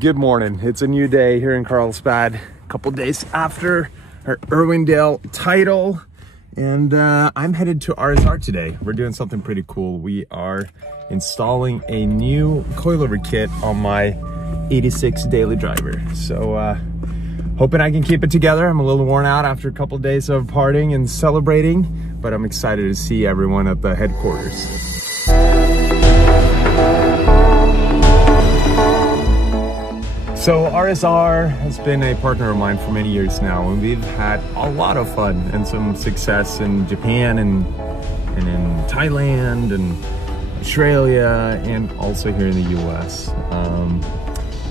Good morning. It's a new day here in Carlsbad. A couple days after our Irwindale title, and I'm headed to RSR today. We're doing something pretty cool. We are installing a new coilover kit on my 86 daily driver. So hoping I can keep it together. I'm a little worn out after a couple days of partying and celebrating, but I'm excited to see everyone at the headquarters. So RSR has been a partner of mine for many years now, and we've had a lot of fun and some success in Japan and in Thailand and Australia, and also here in the US.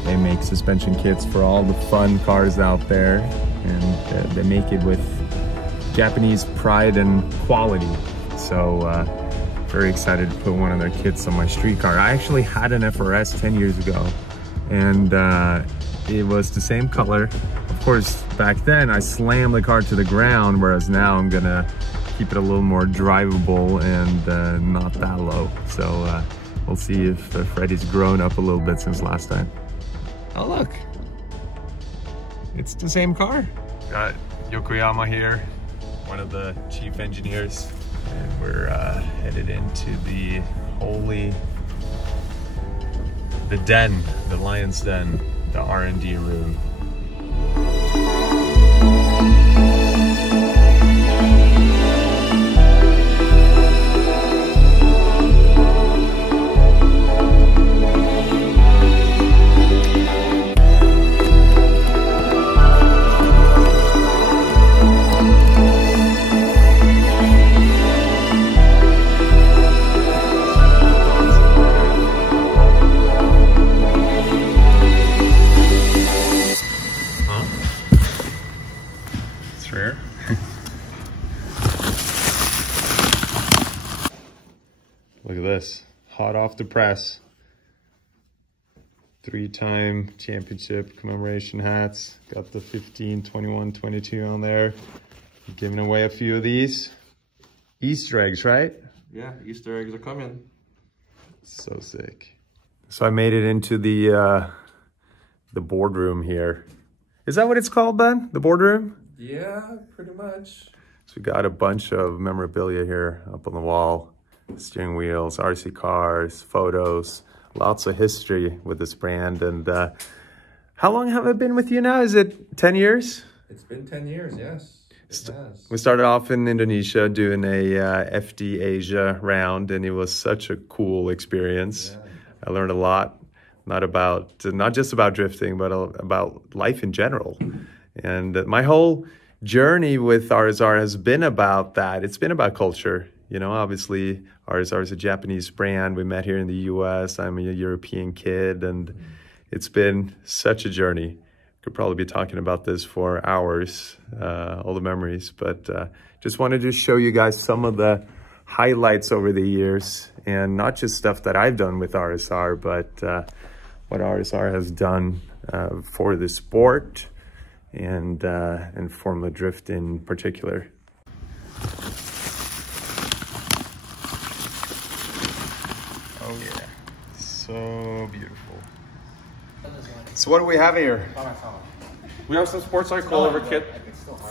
They make suspension kits for all the fun cars out there, and they make it with Japanese pride and quality. So very excited to put one of their kits on my street car. I actually had an FRS 10 years ago, and it was the same color. Of course, back then I slammed the car to the ground, whereas now I'm gonna keep it a little more drivable and not that low. So we'll see if Freddie's grown up a little bit since last time. Oh look, it's the same car. Got Yokoyama here, one of the chief engineers, and we're headed into the den, the lion's den, the R&D room. Look at this, hot off the press. 3-time championship commemoration hats. Got the 15, 21, 22 on there. Giving away a few of these. Easter eggs, right? Yeah, Easter eggs are coming. So sick. So I made it into the boardroom here. Is that what it's called, Ben? The boardroom? Yeah, pretty much. So we got a bunch of memorabilia here up on the wall. Steering wheels, RC cars, photos, lots of history with this brand. And how long have I been with you now? Is it 10 years? It's been 10 years, yes. It has. We started off in Indonesia doing a FD Asia round, and it was such a cool experience. Yeah. I learned a lot, not just about drifting, but about life in general. And my whole journey with RSR has been about that. It's been about culture. You know, obviously, RSR is a Japanese brand. We met here in the US. I'm a European kid, and it's been such a journey. Could probably be talking about this for hours, all the memories, but just wanted to show you guys some of the highlights over the years, and not just stuff that I've done with RSR, but what RSR has done for the sport and Formula Drift in particular. Oh yeah, so beautiful. So what do we have here? We have some Sportside coilover kit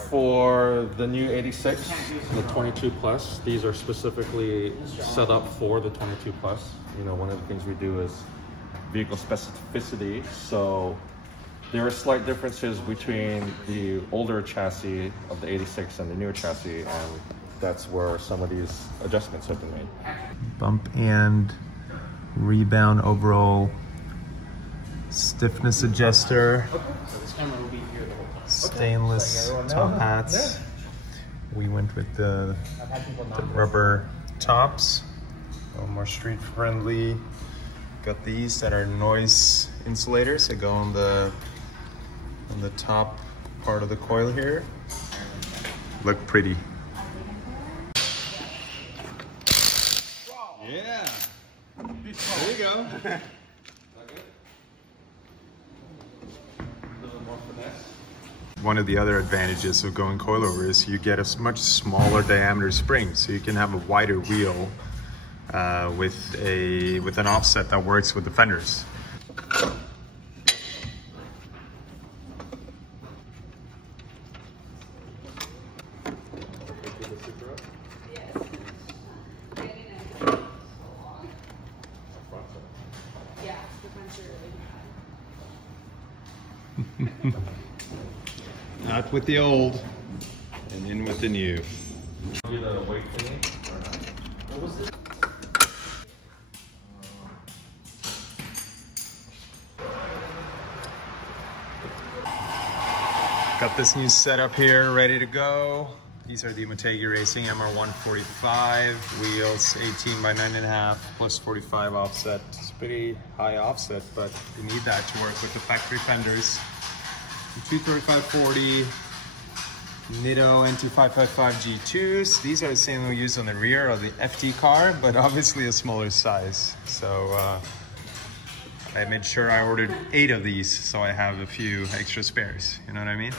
for the new 86, the 22 plus. These are specifically set up for the 22 plus. You know, one of the things we do is vehicle specificity. So there are slight differences between the older chassis of the 86 and the newer chassis, and that's where some of these adjustments have been made. Bump and rebound overall stiffness adjuster, stainless top hats. We went with the rubber tops, a little more street friendly. Got these that are noise insulators that go on the top part of the coil here. Look pretty. Yeah, there you go. One of the other advantages of going coilover is you get a much smaller diameter spring, so you can have a wider wheel with an offset that works with the fenders. Out with the old and in with the new. Got this new setup here ready to go. These are the Motegi Racing MR145 wheels, 18 by 9.5 plus 45 offset. It's pretty high offset, but you need that to work with the factory fenders. The 235/40 Nitto NT555 G2s. These are the same we use on the rear of the FT car, but obviously a smaller size. So I made sure I ordered 8 of these, so I have a few extra spares. You know what I mean?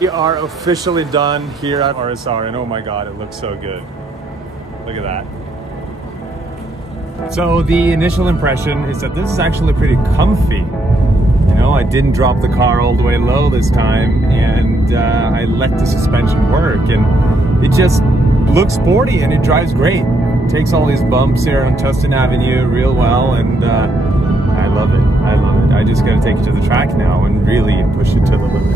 We are officially done here at RSR, and oh my god, it looks so good. Look at that. So the initial impression is that this is actually pretty comfy. You know, I didn't drop the car all the way low this time, and I let the suspension work, and it just looks sporty and it drives great. It takes all these bumps here on Tustin Avenue real well, and I love it. I love it. I just gotta take it to the track now and really push it to the limit.